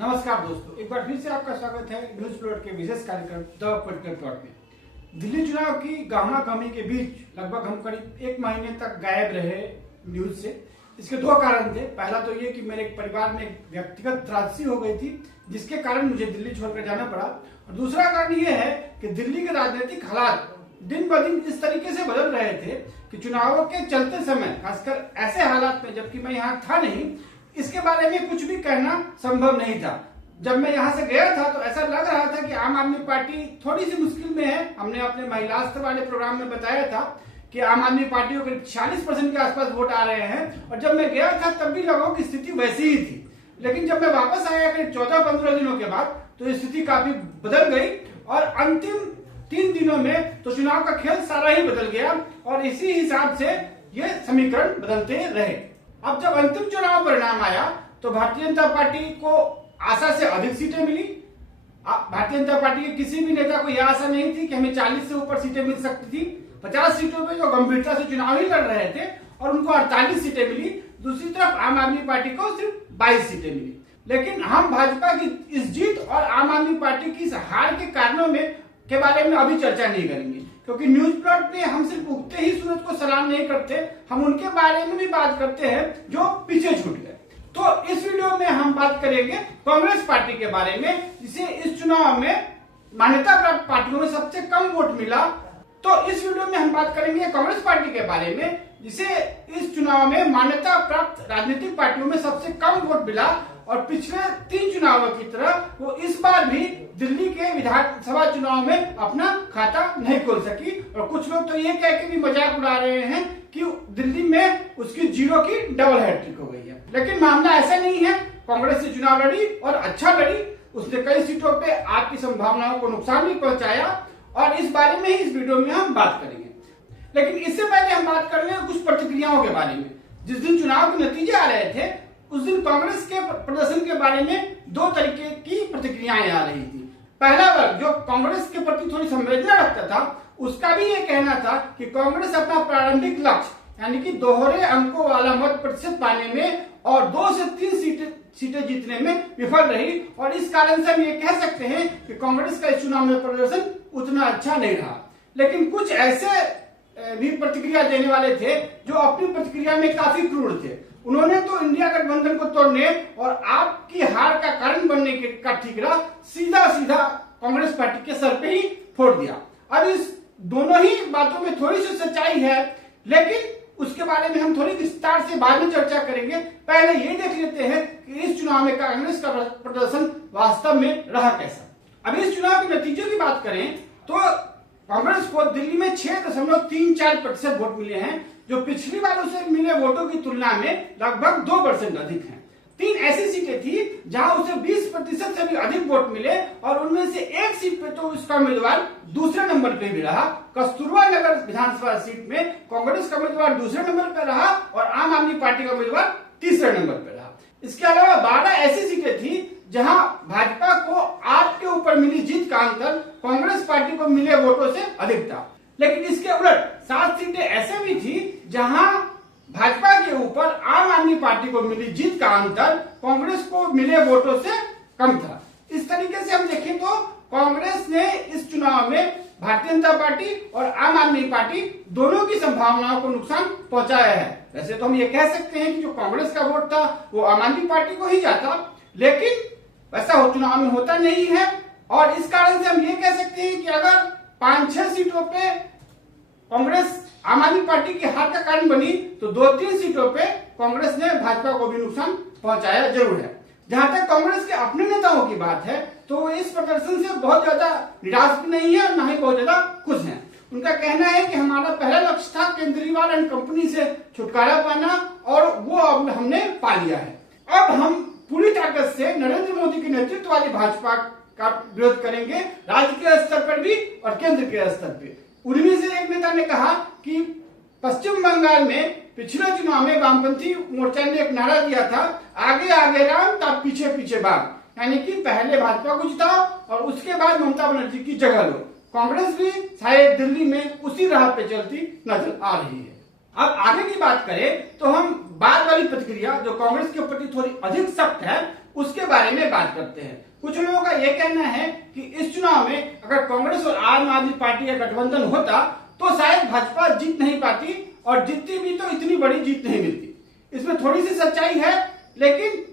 नमस्कार दोस्तों, एक बार फिर से आपका स्वागत है न्यूज प्लॉट के विशेष कार्यक्रम द पॉलिटिकल प्लॉट में। दिल्ली चुनाव की गहमा गहमी के बीच लगभग हम करीब एक महीने तक गायब रहे न्यूज से। इसके दो कारण थे। पहला तो ये कि मेरे परिवार में एक व्यक्तिगत त्रासदी हो गई थी, जिसके कारण मुझे दिल्ली छोड़कर जाना पड़ा। और दूसरा कारण ये है कि दिल्ली के राजनीतिक हालात दिन ब दिन इस तरीके से बदल रहे थे कि चुनावों के चलते समय, खासकर ऐसे हालात में जबकि मैं यहाँ था नहीं, इसके बारे में कुछ भी कहना संभव नहीं था। जब मैं यहाँ से गया था तो ऐसा लग रहा था कि आम आदमी पार्टी थोड़ी सी मुश्किल में है। हमने अपने महिला स्तर वाले प्रोग्राम में बताया था कि आम आदमी पार्टी को करीब 46% के आसपास वोट आ रहे हैं, और जब मैं गया था तब भी लोगों की स्थिति वैसी ही थी। लेकिन जब मैं वापस आया करीब 14-15 दिनों के बाद तो स्थिति काफी बदल गई, और अंतिम 3 दिनों में तो चुनाव का खेल सारा ही बदल गया, और इसी हिसाब से ये समीकरण बदलते रहे। अब जब अंतिम चुनाव परिणाम आया तो भारतीय जनता पार्टी को आशा से अधिक सीटें मिली। भारतीय जनता पार्टी के किसी भी नेता को यह आशा नहीं थी कि हमें 40 से ऊपर सीटें मिल सकती थी। 50 सीटों पे जो गंभीरता से चुनाव ही लड़ रहे थे, और उनको 48 सीटें मिली। दूसरी तरफ आम आदमी पार्टी को सिर्फ 22 सीटें मिली। लेकिन हम भाजपा की इस जीत और आम आदमी पार्टी की इस हार के कारणों में के बारे में अभी चर्चा नहीं करेंगे, क्योंकि न्यूज प्लॉट पे हम सिर्फ उगते ही सूरज को सलाम नहीं करते, हम उनके बारे में भी बात करते हैं जो पीछे छूट गए। तो इस वीडियो में हम बात करेंगे कांग्रेस पार्टी के बारे में, जिसे इस चुनाव में मान्यता प्राप्त पार्टियों में सबसे कम वोट मिला। तो इस वीडियो में हम बात करेंगे कांग्रेस पार्टी के बारे में, जिसे इस चुनाव में मान्यता प्राप्त राजनीतिक पार्टियों में सबसे कम वोट मिला, और पिछले 3 चुनावों की तरह वो इस बार भी दिल्ली के विधानसभा चुनाव में अपना खाता नहीं खोल सकी। और कुछ लोग तो ये कह के भी मजाक उड़ा रहे हैं कि दिल्ली में उसकी 0 की डबल हैट्रिक हो गई है। लेकिन मामला ऐसा नहीं है। कांग्रेस से चुनाव लड़ी और अच्छा लड़ी। उसने कई सीटों पे आपकी संभावनाओं को नुकसान भी पहुंचाया, और इस बारे में ही इस वीडियो में हम बात करेंगे। लेकिन इससे पहले हम बात कर रहे हैं कुछ प्रतिक्रियाओं के बारे में। जिस दिन चुनाव के नतीजे आ रहे थे उस दिन कांग्रेस के प्रदर्शन के बारे में 2 तरीके की प्रतिक्रियाएं आ रही थी। पहला वर्ग जो कांग्रेस के प्रति थोड़ी संवेदना रखता था, उसका भी ये कहना था कि कांग्रेस अपना प्रारंभिक लक्ष्य यानी कि दोहरे अंकों वाला मत प्रतिशत पाने में और 2 से 3 सीटें जीतने में विफल रही, और इस कारण से हम ये कह सकते हैं कि कांग्रेस का इस चुनाव में प्रदर्शन उतना अच्छा नहीं रहा। लेकिन कुछ ऐसे भी प्रतिक्रिया देने वाले थे जो अपनी प्रतिक्रिया में काफी क्रूर थे। उन्होंने तो इंडिया गठबंधन को तोड़ने और आपकी हार का कारण बनने का ठीकरा सीधा सीधा कांग्रेस पार्टी के सर पे ही फोड़ दिया। अब इस दोनों ही बातों में थोड़ी सी सच्चाई है, लेकिन उसके बारे में हम थोड़ी विस्तार से बाद में चर्चा करेंगे। पहले ये देख लेते हैं कि इस चुनाव में कांग्रेस का प्रदर्शन वास्तव में रहा कैसा। अब इस चुनाव के नतीजों की बात करें तो कांग्रेस को दिल्ली में 6.34% वोट मिले हैं, जो पिछली बार उसे मिले वोटों की तुलना में लगभग 2% अधिक हैं। 3 ऐसी सीटें थी जहां उसे 20% से भी अधिक वोट मिले, और उनमें से एक सीट पे तो उसका उम्मीदवार दूसरे नंबर पे भी रहा। कस्तूरबा नगर विधानसभा सीट में कांग्रेस का उम्मीदवार दूसरे नंबर पे रहा और आम आदमी पार्टी का उम्मीदवार तीसरे नंबर पे रहा। इसके अलावा 12 ऐसी सीटें थी जहां भाजपा को 8 के ऊपर मिली जीत का अंतर कांग्रेस पार्टी को मिले वोटों से अधिक था। लेकिन इसके उलट 7 सीटें ऐसे भी थी जहां भाजपा के ऊपर आम आदमी पार्टी को मिली जीत का अंतर कांग्रेस को मिले वोटों से कम था। इस तरीके से हम देखें तो कांग्रेस ने इस चुनाव में भारतीय जनता पार्टी और आम आदमी पार्टी दोनों की संभावनाओं को नुकसान पहुंचाया है। वैसे तो हम ये कह सकते हैं कि जो कांग्रेस का वोट था वो आम आदमी पार्टी को ही जाता, लेकिन वैसा चुनाव में होता नहीं है। और इस कारण से हम ये कह सकते हैं कि अगर 5-6 सीटों पे कांग्रेस आम आदमी पार्टी की हार का कारण बनी, तो 2-3 सीटों पे कांग्रेस ने भाजपा को भी नुकसान पहुंचाया जरूर है। जहां तक कांग्रेस के अपने नेताओं की बात है तो इस प्रदर्शन से बहुत ज्यादा निराश भी नहीं है, न ही बहुत ज्यादा खुश हैं। उनका कहना है कि हमारा पहला लक्ष्य था केजरीवाल एंड कंपनी से छुटकारा पाना, और वो अब हमने पा लिया है। अब हम पूरी ताकत से नरेंद्र मोदी के नेतृत्व वाली भाजपा का विरोध करेंगे, राज्य के स्तर पर भी और केंद्र के स्तर पर। उनमें से एक नेता ने कहा कि पश्चिम बंगाल में पिछले चुनाव में वामपंथी मोर्चा ने एक नारा दिया था, आगे आगे राम तब पीछे पीछे बाम, यानी कि पहले भाजपा को जिताओ और उसके बाद ममता बनर्जी की जगह लो। कांग्रेस भी शायद दिल्ली में उसी राह पे चलती नजर आ रही है। अब आगे की बात करें तो हम बाद वाली प्रतिक्रिया जो कांग्रेस के प्रति थोड़ी अधिक सख्त है उसके बारे में बात करते हैं। कुछ लोगों का यह कहना है कि इस चुनाव में अगर कांग्रेस और आम आदमी पार्टी का गठबंधन होता तो शायद भाजपा जीत नहीं पाती, और जीतती भी तो इतनी बड़ी जीत नहीं मिलती। इसमें थोड़ी सी सच्चाई है, लेकिन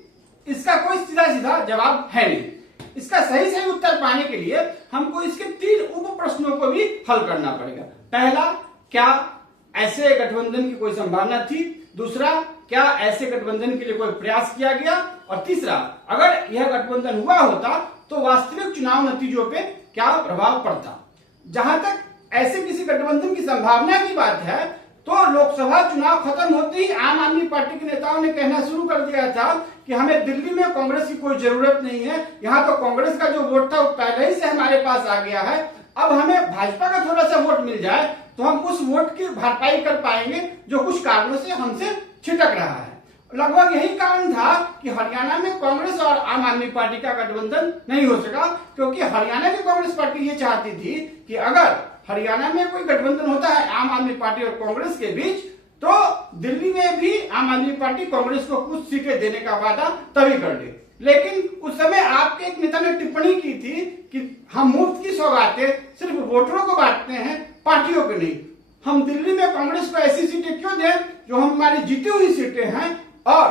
इसका कोई सीधा सीधा जवाब है नहीं। इसका सही उत्तर पाने के लिए हमको इसके 3 उप प्रश्नों को भी हल करना पड़ेगा। पहला, क्या ऐसे गठबंधन की कोई संभावना थी? दूसरा, क्या ऐसे गठबंधन के लिए कोई प्रयास किया गया? और तीसरा, अगर यह गठबंधन हुआ होता तो वास्तविक चुनाव नतीजों पे क्या प्रभाव पड़ता? जहां तक ऐसे किसी गठबंधन की संभावना की बात है, तो लोकसभा चुनाव खत्म होते ही आम आदमी पार्टी के नेताओं ने कहना शुरू कर दिया था कि हमें दिल्ली में कांग्रेस की कोई जरूरत नहीं है, यहाँ तो कांग्रेस का जो वोट था वो पहले ही से हमारे पास आ गया है, अब हमें भाजपा का थोड़ा सा वोट मिल जाए तो हम उस वोट की भरपाई कर पाएंगे जो कुछ कारणों से हमसे छिटक रहा है। लगभग यही कारण था कि हरियाणा में कांग्रेस और आम आदमी पार्टी का गठबंधन नहीं हो सका, क्योंकि हरियाणा की कांग्रेस पार्टी ये चाहती थी कि अगर हरियाणा में कोई गठबंधन होता है आम आदमी पार्टी और कांग्रेस के बीच, तो दिल्ली में भी आम आदमी पार्टी कांग्रेस को कुछ सीटें देने का वादा तभी कर दे। लेकिन उस समय आपके एक नेता ने टिप्पणी की थी कि हम मुफ्त की सौगातें सिर्फ वोटरों को बांटते हैं, पार्टियों को नहीं। हम दिल्ली में कांग्रेस को ऐसी सीटें क्यों दें जो हमारी जीती हुई सीटें हैं, और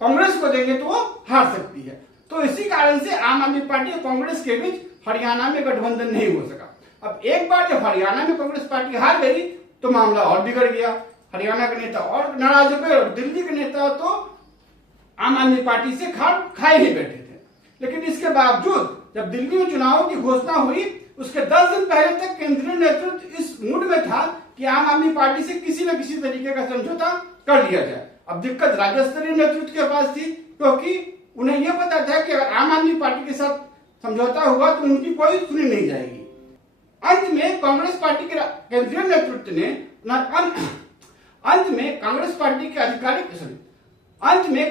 कांग्रेस को देंगे तो वो हार सकती है। तो इसी कारण से आम आदमी पार्टी और कांग्रेस के बीच हरियाणा में गठबंधन नहीं हो सका। अब एक बार जब हरियाणा में कांग्रेस पार्टी हार गई तो मामला और बिगड़ गया। हरियाणा के नेता और नाराज हो गए और दिल्ली के नेता तो आम आदमी पार्टी से खाए ही बैठे थे। लेकिन इसके बावजूद जब दिल्ली में चुनावों की घोषणा हुई, उसके 10 दिन पहले तक केंद्रीय नेतृत्व इस मूड में था कि आम आदमी पार्टी से किसी न किसी तरीके का समझौता कर लिया जाए। अब दिक्कत राज्य स्तरीय नेतृत्व के पास थी, क्योंकि उन्हें यह पता था कि अगर आम आदमी पार्टी के साथ समझौता हुआ तो उनकी कोई सुनी नहीं जाएगी। अंत में कांग्रेस पार्टी के केंद्रीय नेतृत्व ने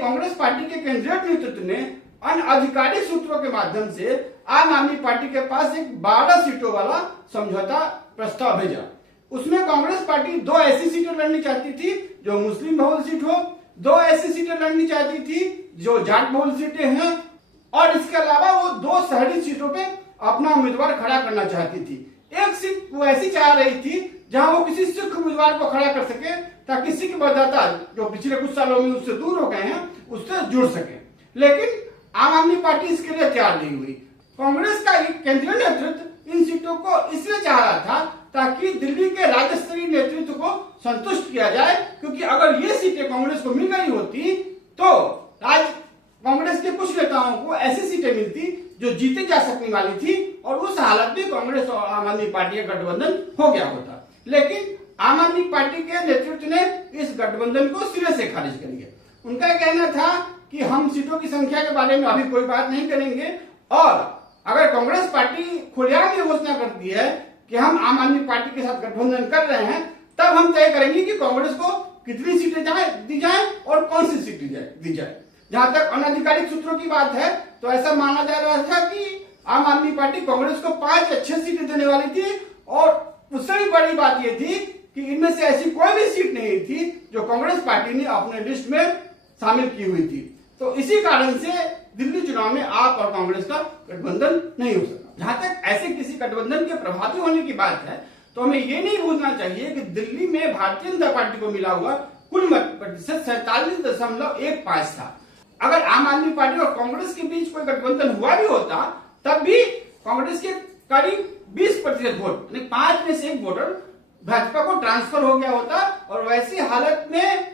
कांग्रेस पार्टी के केंद्रीय नेतृत्व ने अनआधिकारिक सूत्रों के माध्यम से आम आदमी पार्टी के पास एक 12 सीटों वाला समझौता प्रस्ताव भेजा। उसमें कांग्रेस पार्टी 2 ऐसी सीटें लड़नी चाहती थी जो मुस्लिम बहुल सीट हो, 2 ऐसी सीटें लड़नी चाहती थी जो जाट बहुल सीटें हैं, और इसके अलावा वो 2 शहरी सीटों पे अपना उम्मीदवार खड़ा करना चाहती थी। एक सीट वो ऐसी चाह रही थी जहां वो किसी सिख उम्मीदवार को खड़ा कर सके, ताकि सिख मतदाता जो पिछले कुछ सालों में उससे दूर हो गए हैं उससे जुड़ सके। लेकिन आम आदमी पार्टी इसके लिए तैयार नहीं हुई। कांग्रेस का केंद्रीय नेतृत्व इन सीटों को इसलिए चाह रहा था ताकि दिल्ली के राज्य स्तरीय नेतृत्व को संतुष्ट किया जाए, क्योंकि अगर ये सीटें कांग्रेस को मिल गई होती तो कांग्रेस के कुछ नेताओं को ऐसी सीटें मिलती जो जीते जा सकने वाली थी, और उस हालत में कांग्रेस और आम आदमी पार्टी का गठबंधन हो गया होता। लेकिन आम आदमी पार्टी के नेतृत्व ने इस गठबंधन को सिरे से खारिज कर दिया। उनका कहना था कि हम सीटों की संख्या के बारे में अभी कोई बात नहीं करेंगे, और अगर कांग्रेस पार्टी खुलेआम ये घोषणा करती है कि हम आम आदमी पार्टी के साथ गठबंधन कर रहे हैं, तब हम तय करेंगे कि कांग्रेस को कितनी सीटें दी जाए और कौन सी सीट दी जाए। जहां तक अनाधिकारिक सूत्रों की बात है तो ऐसा माना जा रहा था कि आम आदमी पार्टी कांग्रेस को 5 या 6 सीटें देने वाली थी, और उससे भी बड़ी बात यह थी कि इनमें से ऐसी कोई भी सीट नहीं थी जो कांग्रेस पार्टी ने अपने लिस्ट में शामिल की हुई थी। तो इसी कारण से दिल्ली चुनाव में आप और कांग्रेस का गठबंधन नहीं हो सका। जहां तक ऐसे किसी गठबंधन के प्रभावी होने की बात है तो हमें ये नहीं भूलना चाहिए कि दिल्ली में भारतीय जनता पार्टी को मिला हुआ कुल मत प्रतिशत 47.15 था। अगर आम आदमी पार्टी और कांग्रेस के बीच कोई गठबंधन हुआ भी होता तब भी कांग्रेस के करीब 20% वोट, 5 में से 1 वोटर भाजपा को ट्रांसफर हो गया होता, और वैसी हालत में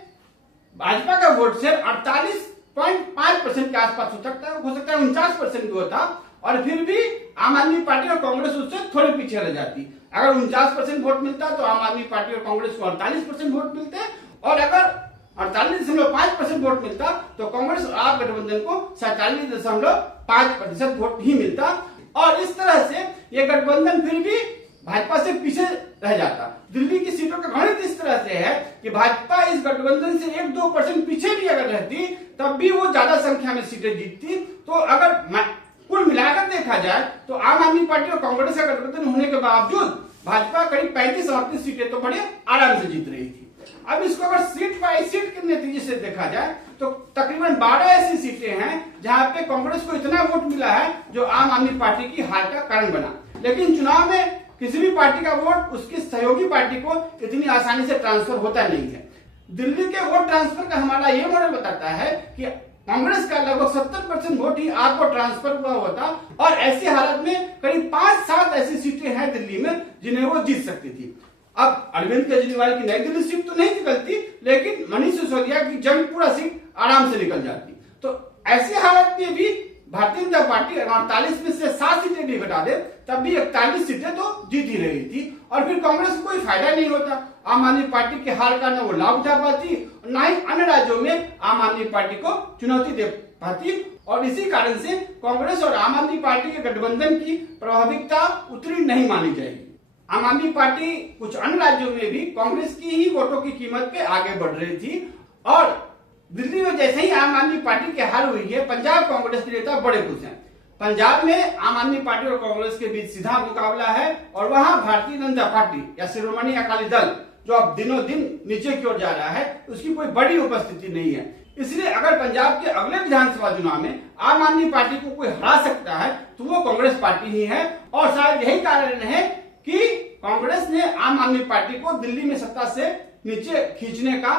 भाजपा का वोट शेयर 48.5% के आसपास हो सकता है 49% होता, और फिर भी आम आदमी पार्टी और कांग्रेस उससे थोड़े पीछे रह जाती। अगर 49% वोट मिलता तो आम आदमी पार्टी और कांग्रेस को 48% वोट मिलते, और अगर 48.5% वोट मिलता तो कांग्रेस और आप गठबंधन को 47.5% वोट ही मिलता, और इस तरह से ये गठबंधन फिर भी भाजपा से पीछे रह जाता। दिल्ली की सीटों का गणित इस तरह से है कि भाजपा इस गठबंधन से 1-2% पीछे भी अगर रहती तब भी वो ज्यादा संख्या में सीटें जीतती। तो अगर कुल मिलाकर देखा जाए तो आम आदमी पार्टी और कांग्रेस का गठबंधन होने के बावजूद भाजपा करीब 35-38 सीटें तो बड़े आराम से जीत रही थी। अब इसको अगर सीट बाई सीट के नतीजे से देखा जाए तो तकरीबन 12 ऐसी सीटें हैं जहां पे कांग्रेस को इतना वोट मिला है जो आम आदमी पार्टी की हार का कारण बना। लेकिन चुनाव में किसी भी पार्टी का वोट उसकी सहयोगी पार्टी को इतनी आसानी से ट्रांसफर होता नहीं है। दिल्ली के वोट ट्रांसफर का हमारा ये मॉडल बताता है कि कांग्रेस का लगभग 70% वोट ही आपको ट्रांसफर हुआ होता और ऐसी हालत में करीब 5-7 ऐसी सीटें हैं दिल्ली में जिन्हें वो जीत सकती थी। अब अरविंद केजरीवाल की नई दिल्ली सीट तो नहीं निकलती, लेकिन मनीष सिसोदिया की जंगपुरा सीट आराम से निकल जाती। तो ऐसी हालत में भी भारतीय जनता पार्टी 48 में से 7 सीटें भी घटा दे तब भी 41 सीटें तो जीत ही रही थी और फिर कांग्रेस को कोई फायदा नहीं होता। आम आदमी पार्टी के हार का न वो लाभ उठा पाती, न ही अन्य राज्यों में आम आदमी पार्टी को चुनौती दे पाती और इसी कारण से कांग्रेस और आम आदमी पार्टी के गठबंधन की प्रभाविकता उतनी नहीं मानी जाएगी। आम आदमी पार्टी कुछ अन्य राज्यों में भी कांग्रेस की ही वोटों की कीमत पे आगे बढ़ रही थी और दिल्ली में जैसे ही आम आदमी पार्टी की हार हुई है, पंजाब कांग्रेस के नेता बड़े खुश हैं। पंजाब में आम आदमी पार्टी और कांग्रेस के बीच सीधा मुकाबला है और वहां भारतीय जनता पार्टी या शिरोमणि अकाली दल जो अब दिनों दिन नीचे की ओर जा रहा है, उसकी कोई बड़ी उपस्थिति नहीं है। इसलिए अगर पंजाब के अगले विधानसभा चुनाव में आम आदमी पार्टी को कोई हरा सकता है तो वो कांग्रेस पार्टी ही है और शायद यही कारण है कि कांग्रेस ने आम आदमी पार्टी को दिल्ली में सत्ता से नीचे खींचने का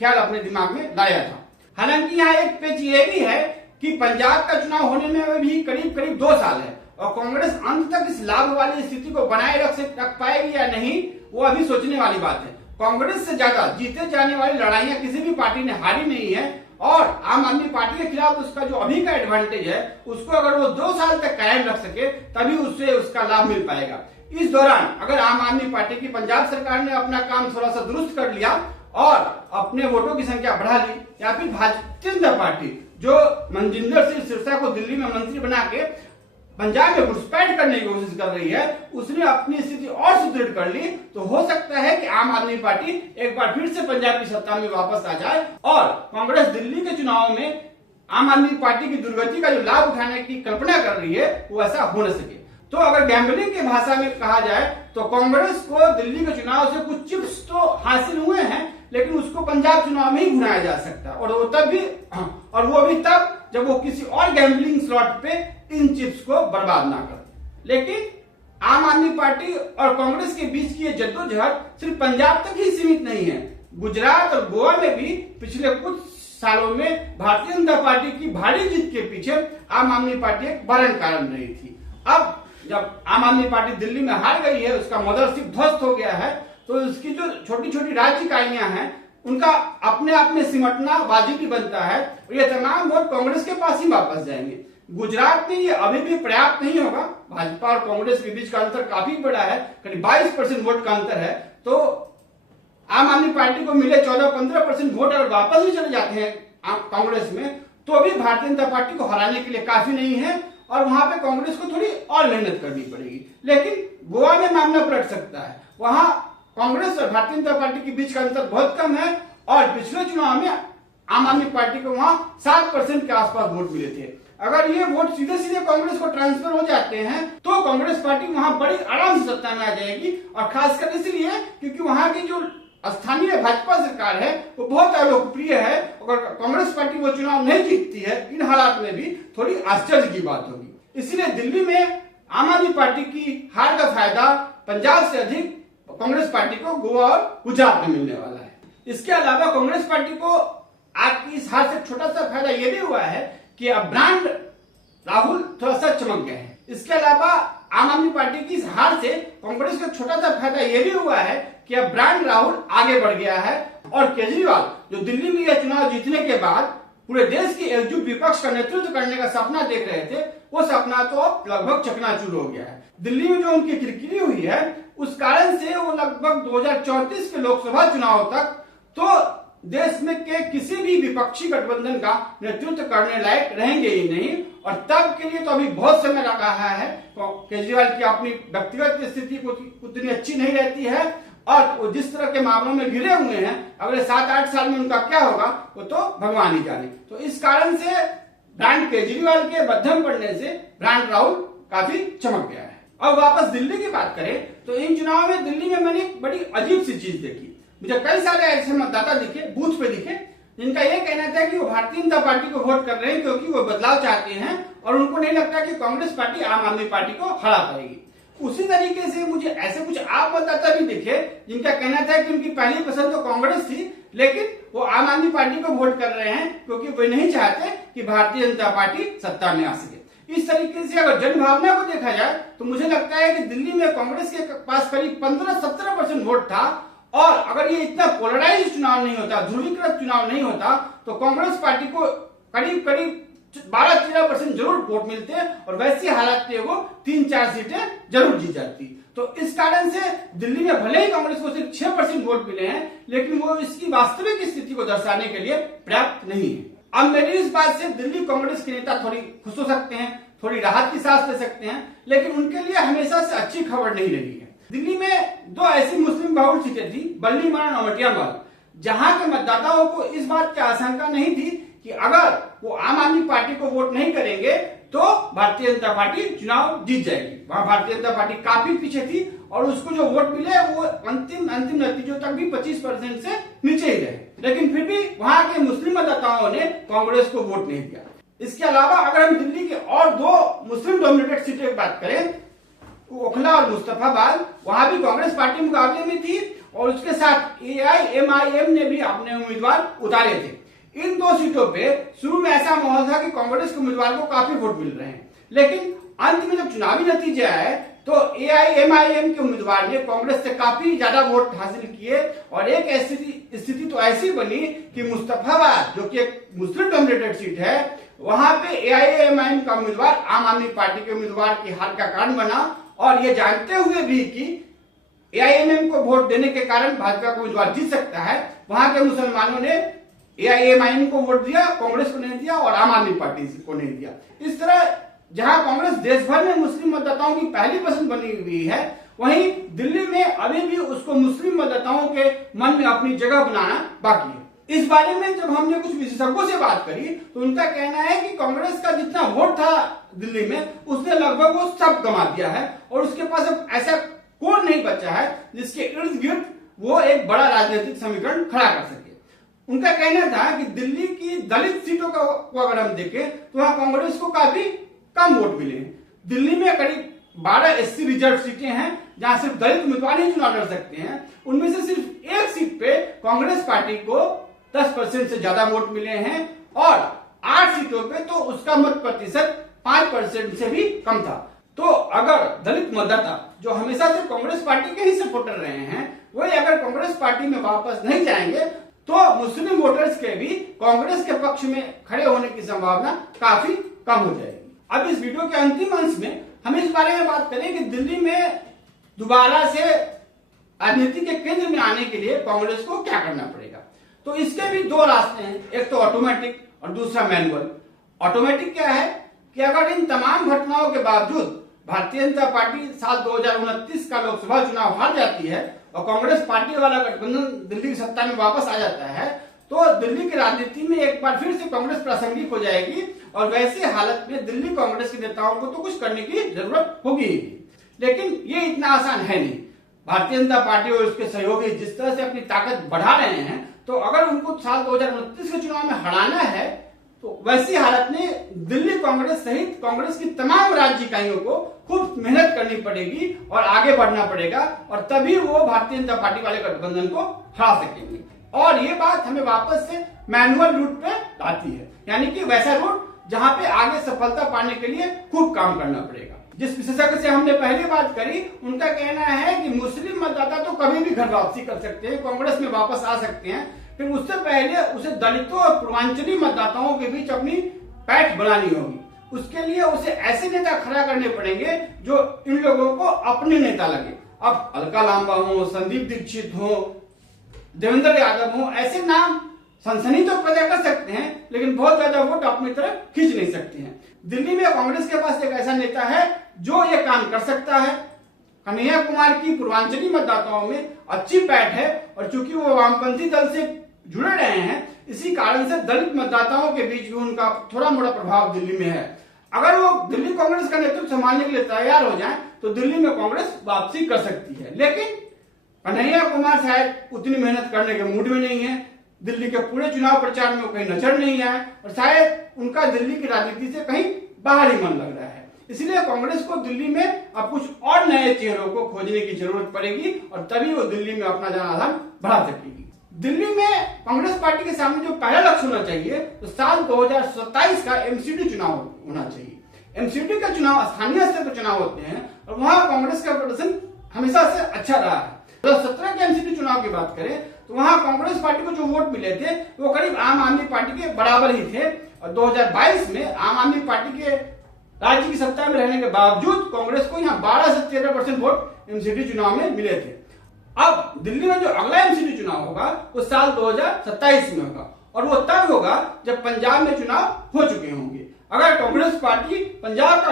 ख्याल अपने दिमाग में लाया था। हालांकि यहाँ एक पेच ये भी है कि पंजाब का चुनाव होने में भी करीब 2 साल है और कांग्रेस अंत तक इस लाभ वाली स्थिति को बनाए रख पाएगी या नहीं, वो अभी सोचने वाली बात है। कांग्रेस से ज्यादा जीते जाने वाली लड़ाइयां किसी भी पार्टी ने हारी नहीं है और आम आदमी पार्टी के खिलाफ उसका जो अभी का एडवांटेज है उसको अगर वो 2 साल तक कायम रख सके तभी उससे उसका लाभ मिल पाएगा। इस दौरान अगर आम आदमी पार्टी की पंजाब सरकार ने अपना काम थोड़ा सा दुरुस्त कर लिया और अपने वोटों की संख्या बढ़ा ली या फिर भारतीय जनता पार्टी जो मनजिंदर सिंह सिरसा को दिल्ली में मंत्री बना के पंजाब में घुसपैठ करने की कोशिश कर रही है, उसने अपनी स्थिति और सुदृढ़ कर ली तो हो सकता है कि आम आदमी पार्टी एक बार फिर से पंजाब की सत्ता में वापस आ जाए और कांग्रेस दिल्ली के चुनाव में आम आदमी पार्टी की दुर्गति का जो लाभ उठाने की कल्पना कर रही है वो ऐसा हो न सके। तो अगर गैम्बलिंग की भाषा में कहा जाए तो कांग्रेस को दिल्ली के चुनाव से कुछ चिप्स तो हासिल हुए हैं, लेकिन उसको पंजाब चुनाव में ही घुराया जा सकता है और वो भी तब जब वो किसी और गैम्बलिंग स्लॉट पे इन चिप्स को बर्बाद ना कर। लेकिन आम आदमी पार्टी और कांग्रेस के बीच की ये जद्दोजहद सिर्फ पंजाब तक ही सीमित नहीं है। गुजरात और गोवा में भी पिछले कुछ सालों में भारतीय जनता पार्टी की भारी जीत के पीछे आम आदमी पार्टी एक बड़ा कारण रही थी। अब जब आम आदमी पार्टी दिल्ली में हार गई है, उसका मदरशिप ध्वस्त हो गया है, तो उसकी जो छोटी छोटी राज्य इकाइयां हैं उनका अपने आप में सिमटना वाजिब बनता है और ये तमाम वोट कांग्रेस के पास ही वापस जाएंगे। गुजरात में ये अभी भी पर्याप्त नहीं होगा, भाजपा और कांग्रेस के बीच का अंतर काफी बड़ा है, करीब 22% वोट का अंतर है। तो आम आदमी पार्टी को मिले 14-15% वोट अगर वापस भी चले जाते हैं कांग्रेस में तो भी भारतीय जनता पार्टी को हराने के लिए काफी नहीं है और वहां पे कांग्रेस को थोड़ी और मेहनत करनी पड़ेगी। लेकिन गोवा में मामला पलट सकता है, वहां कांग्रेस और भारतीय जनता पार्टी के बीच का अंतर बहुत कम है और पिछले चुनाव में आम आदमी पार्टी को वहां 7% के आसपास वोट मिले थे। अगर ये वोट सीधे सीधे कांग्रेस को ट्रांसफर हो जाते हैं तो कांग्रेस पार्टी वहां बड़ी आराम से सत्ता में आ जाएगी और खासकर इसलिए क्योंकि वहां की जो स्थानीय भाजपा सरकार है वो बहुत अलोकप्रिय है। अगर कांग्रेस पार्टी वो चुनाव नहीं जीतती है इन हालात में भी थोड़ी आश्चर्य की बात होगी। इसलिए दिल्ली में आम आदमी पार्टी की हार का फायदा पंजाब से अधिक कांग्रेस पार्टी को गोवा और गुजरात में मिलने वाला है। इसके अलावा कांग्रेस पार्टी को आपकी इस हार से छोटा सा फायदा यह भी हुआ है कि अब ब्रांड राहुल थोड़ा सा चमक गया है। इसके अलावा आम आदमी पार्टी की इस हार से कांग्रेस को छोटा सा फायदा यह भी हुआ है कि अब ब्रांड राहुल आगे बढ़ गया है और केजरीवाल जो दिल्ली में यह चुनाव जीतने के बाद पूरे देश की एकजुट विपक्ष का नेतृत्व करने का सपना देख रहे थे, वो सपना तो लगभग चकनाचूर हो गया है। दिल्ली में जो उनकी किरकिरी हुई है उस कारण से वो लगभग 2034 के लोकसभा चुनाव तक तो देश में के किसी भी विपक्षी गठबंधन का नेतृत्व करने लायक रहेंगे ही नहीं और तब के लिए तो अभी बहुत समय लग रहा है। केजरीवाल की अपनी व्यक्तिगत स्थिति उतनी अच्छी नहीं रहती है और जिस तरह के मामलों में घिरे हुए हैं अगले 7-8 साल में उनका क्या होगा वो तो भगवान ही जाने। तो इस कारण से ब्रांड केजरीवाल के मध्यम पड़ने से ब्रांड राहुल काफी चमक गया है। अब वापस दिल्ली की बात करें तो इन चुनाव में दिल्ली में मैंने एक बड़ी अजीब सी चीज देखी। मुझे कई सारे ऐसे मतदाता दिखे, बूथ पे दिखे जिनका ये कहना था कि वो भारतीय जनता पार्टी को वोट कर रहे हैं क्योंकि वो बदलाव चाहते हैं और उनको नहीं लगता कि कांग्रेस पार्टी आम आदमी पार्टी को हरा पाएगी। उसी तरीके से मुझे ऐसे कुछ आप मतदाता भी दिखे जिनका कहना था कि उनकी पहली पसंद तो कांग्रेस थी, लेकिन वो आम आदमी पार्टी को वोट कर रहे हैं क्योंकि वे नहीं चाहते कि भारतीय जनता पार्टी सत्ता में आ सके। इस तरीके से अगर जनभावना को देखा जाए तो मुझे लगता है कि दिल्ली में कांग्रेस के पास करीब 15-17% वोट था, और अगर ये इतना पोलराइज चुनाव नहीं होता, ध्रुवीकृत चुनाव नहीं होता, तो कांग्रेस पार्टी को करीब करीब 12-13% जरूर वोट मिलते और वैसी हालत में वो 3-4 सीटें जरूर जीत जाती। तो इस कारण से दिल्ली में भले ही कांग्रेस को सिर्फ 6% वोट मिले हैं, लेकिन वो इसकी वास्तविक स्थिति को दर्शाने के लिए पर्याप्त नहीं है। अब मेरी इस बात से दिल्ली कांग्रेस के नेता थोड़ी खुश हो सकते हैं, थोड़ी राहत की सांस ले सकते हैं, लेकिन उनके लिए हमेशा से अच्छी खबर नहीं रही है। दिल्ली में 2 ऐसी मुस्लिम बहुल सीटें थी, बल्ली मरण और मटियामाल, जहां के मतदाताओं को इस बात की आशंका नहीं थी कि अगर वो आम आदमी पार्टी को वोट नहीं करेंगे तो भारतीय जनता पार्टी चुनाव जीत जाएगी। वहां भारतीय जनता पार्टी काफी पीछे थी और उसको जो वोट मिले वो अंतिम नतीजों तक भी 25% से नीचे ही रहे, लेकिन फिर भी वहां के मुस्लिम मतदाताओं ने कांग्रेस को वोट नहीं दिया। इसके अलावा अगर हम दिल्ली के और 2 मुस्लिम डोमिनेटेड सीटों की बात करें, ओखला और मुस्तफाबाद, वहां भी कांग्रेस पार्टी मुकाबले में थी और उसके साथ AIMIM ने भी अपने उम्मीदवार उतारे थे। इन 2 सीटों पे शुरू में ऐसा माहौल था कि कांग्रेस के उम्मीदवार को काफी वोट मिल रहे हैं, लेकिन अंत में जब चुनावी नतीजे आए तो AIMIM के उम्मीदवार ने कांग्रेस से काफी ज्यादा वोट हासिल किए और एक ऐसी स्थिति तो ऐसी बनी कि मुस्तफाबाद, जो कि एक मुस्लिम डोमिनेटेड सीट है, वहां पे AIMIM का उम्मीदवार आम आदमी पार्टी के उम्मीदवार की हार का कारण बना, और ये जानते हुए भी कि AIMIM को वोट देने के कारण भाजपा का उम्मीदवार जीत सकता है, वहां के मुसलमानों ने AIMIM को वोट दिया, कांग्रेस को नहीं दिया और आम आदमी पार्टी को नहीं दिया। इस तरह जहां कांग्रेस देश भर में मुस्लिम मतदाताओं की पहली पसंद बनी हुई है, वहीं दिल्ली में अभी भी उसको मुस्लिम मतदाताओं के मन में अपनी जगह बनाना बाकी है। इस बारे में जब हमने कुछ विशेषज्ञों से बात करी तो उनका कहना है कि कांग्रेस का जितना वोट था दिल्ली में, उसने लगभग वो सब गंवा दिया है और उसके पास अब ऐसा कोई नहीं बचा है जिसके इर्द गिर्द वो एक बड़ा राजनीतिक समीकरण खड़ा कर सके। उनका कहना था कि दिल्ली की दलित सीटों को अगर हम देखें तो वहां कांग्रेस को काफी कम वोट मिले हैं। दिल्ली में करीब 12 SC रिजर्व सीटें हैं जहां सिर्फ दलित उम्मीदवार ही चुनाव लड़ सकते हैं। उनमें से सिर्फ एक सीट पे कांग्रेस पार्टी को 10% से ज्यादा वोट मिले हैं और 8 सीटों पे तो उसका मत प्रतिशत 5% से भी कम था। तो अगर दलित मतदाता जो हमेशा से कांग्रेस पार्टी के ही सपोर्टर रहे हैं, वही अगर कांग्रेस पार्टी में वापस नहीं जाएंगे तो मुस्लिम वोटर्स के भी कांग्रेस के पक्ष में खड़े होने की संभावना काफी कम हो जाएगी। अब इस वीडियो के अंतिम अंश में हम इस बारे में बात करें कि दिल्ली में दोबारा से राजनीति के केंद्र में आने के लिए कांग्रेस को क्या करना पड़ेगा। तो इसके भी 2 रास्ते हैं, एक तो ऑटोमेटिक और दूसरा मैनुअल। ऑटोमेटिक क्या है कि अगर इन तमाम घटनाओं के बावजूद भारतीय जनता पार्टी साल 2029 का लोकसभा चुनाव हार जाती है और कांग्रेस पार्टी वाला गठबंधन दिल्ली की सत्ता में वापस आ जाता है, तो दिल्ली की राजनीति में एक बार फिर से कांग्रेस प्रासंगिक हो जाएगी और वैसी हालत में दिल्ली कांग्रेस के नेताओं को तो कुछ करने की जरूरत होगी। लेकिन ये इतना आसान है नहीं। भारतीय जनता पार्टी और उसके सहयोगी जिस तरह से अपनी ताकत बढ़ा रहे हैं, तो अगर उनको साल 2029 के चुनाव में हराना है तो वैसी हालत में दिल्ली कांग्रेस सहित कांग्रेस की तमाम राज्य इकाइयों को खूब मेहनत करनी पड़ेगी और आगे बढ़ना पड़ेगा, और तभी वो भारतीय जनता पार्टी वाले गठबंधन को हरा सकेंगे। और ये बात हमें वापस से मैनुअल रूट पे लाती है, यानी कि वैसा रूट जहां पे आगे सफलता पाने के लिए खूब काम करना पड़ेगा। जिस विशेषज्ञ से हमने पहले बात करी, उनका कहना है कि मुस्लिम मतदाता तो कभी भी घर वापसी कर सकते हैं, कांग्रेस में वापस आ सकते हैं, फिर उससे पहले उसे दलितों और पूर्वांचली मतदाताओं के बीच अपनी पैठ बनानी होगी। उसके लिए उसे ऐसे नेता खड़ा करने पड़ेंगे जो इन लोगों को अपने नेता लगे। अब अलका लांबा हो, संदीप दीक्षित हो, देवेंद्र यादव हो, ऐसे नाम सनसनी तो पैदा कर सकते हैं, लेकिन बहुत ज्यादा वोट अपनी तरफ खींच नहीं सकते हैं। दिल्ली में कांग्रेस के पास एक ऐसा नेता है जो ये काम कर सकता है। कन्हैया कुमार की पूर्वांचली मतदाताओं में अच्छी पैठ है और चूंकि वो वामपंथी दल से जुड़े रहे हैं, इसी कारण से दलित मतदाताओं के बीच भी उनका थोड़ा मोड़ा प्रभाव दिल्ली में है। अगर वो दिल्ली कांग्रेस का नेतृत्व संभालने के लिए तैयार हो जाए तो दिल्ली में कांग्रेस वापसी कर सकती है, लेकिन कन्हैया कुमार शायद उतनी मेहनत करने के मूड में नहीं है। दिल्ली के पूरे चुनाव प्रचार में वो कहीं नजर नहीं आए और शायद उनका दिल्ली की राजनीति से कहीं बाहर ही मन लग रहा है। इसलिए कांग्रेस को दिल्ली में अब कुछ और नए चेहरों को खोजने की जरूरत पड़ेगी और तभी वो दिल्ली में अपना जनाधान बढ़ा सकेगी। दिल्ली में कांग्रेस पार्टी के सामने जो पहला लक्ष्य होना चाहिए तो साल 2027 का एमसीडी चुनाव होना चाहिए। एमसीडी का चुनाव स्थानीय स्तर पर चुनाव होते हैं और वहां कांग्रेस का प्रदर्शन हमेशा से अच्छा रहा है। 2017 के एमसीडी चुनाव की बात करें तो वहां कांग्रेस पार्टी को जो वोट मिले थे वो करीब आम आदमी पार्टी के बराबर ही थे और 2022 में आम आदमी पार्टी के राज्य की सत्ता में रहने के बावजूद कांग्रेस को यहाँ 12 से 13% वोट एमसीडी चुनाव में मिले थे। अब दिल्ली में जो अगला एमसीडी चुनाव होगा वो साल 2027 में होगा और वो तब होगा जब पंजाब में चुनाव हो चुके होंगे। अगर कांग्रेस पार्टी पंजाब का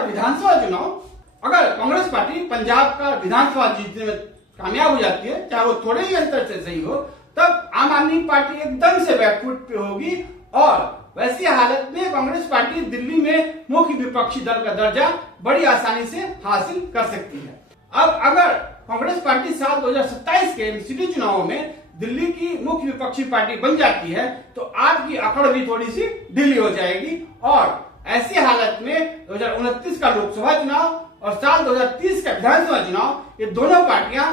विधानसभा जीतने में कामयाब हो जाती है, चाहे वो थोड़े ही अंतर से सही हो, तब आम आदमी पार्टी एकदम से बैकफुट पे होगी और वैसी हालत में कांग्रेस पार्टी दिल्ली में मुख्य विपक्षी दल का दर्जा बड़ी आसानी से हासिल कर सकती है। अब अगर कांग्रेस पार्टी साल 2027 के एमसीडी चुनाव में दिल्ली की मुख्य विपक्षी पार्टी बन जाती है तो आज की अकड़ भी थोड़ी सी ढीली हो जाएगी और ऐसी हालत में 2029 का लोकसभा चुनाव और साल 2030 का विधानसभा चुनाव, ये दोनों पार्टियां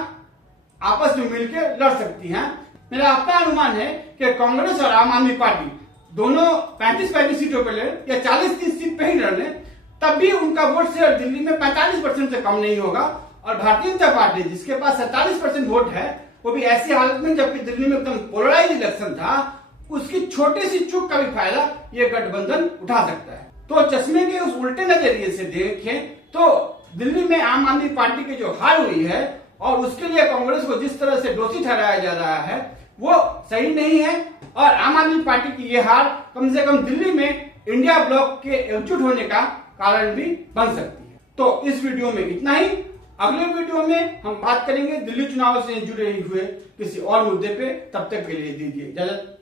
आपस में मिलकर लड़ सकती हैं। मेरा अपना अनुमान है कि कांग्रेस और आम आदमी पार्टी दोनों 35-35 सीटों पर लड़े या 40-30 सीट पे ही लड़ लें, तब भी उनका वोट शेयर दिल्ली में 45% से कम नहीं होगा और भारतीय जनता पार्टी जिसके पास 47% वोट है वो भी ऐसी हालत में, जबकि दिल्ली में एकदम पोलराइज इलेक्शन था, उसकी छोटी सी चूक का भी फायदा ये गठबंधन उठा सकता है। तो चश्मे के उस उल्टे नजरिए से देखें तो दिल्ली में आम आदमी पार्टी की जो हार हुई है और उसके लिए कांग्रेस को जिस तरह से दोषी ठहराया जा रहा है वो सही नहीं है और आम आदमी पार्टी की ये हार कम से कम दिल्ली में इंडिया ब्लॉक के एकजुट होने का कारण भी बन सकती है। तो इस वीडियो में इतना ही। अगले वीडियो में हम बात करेंगे दिल्ली चुनाव से जुड़े हुए किसी और मुद्दे पे। तब तक के लिए दीजिए इजाजत।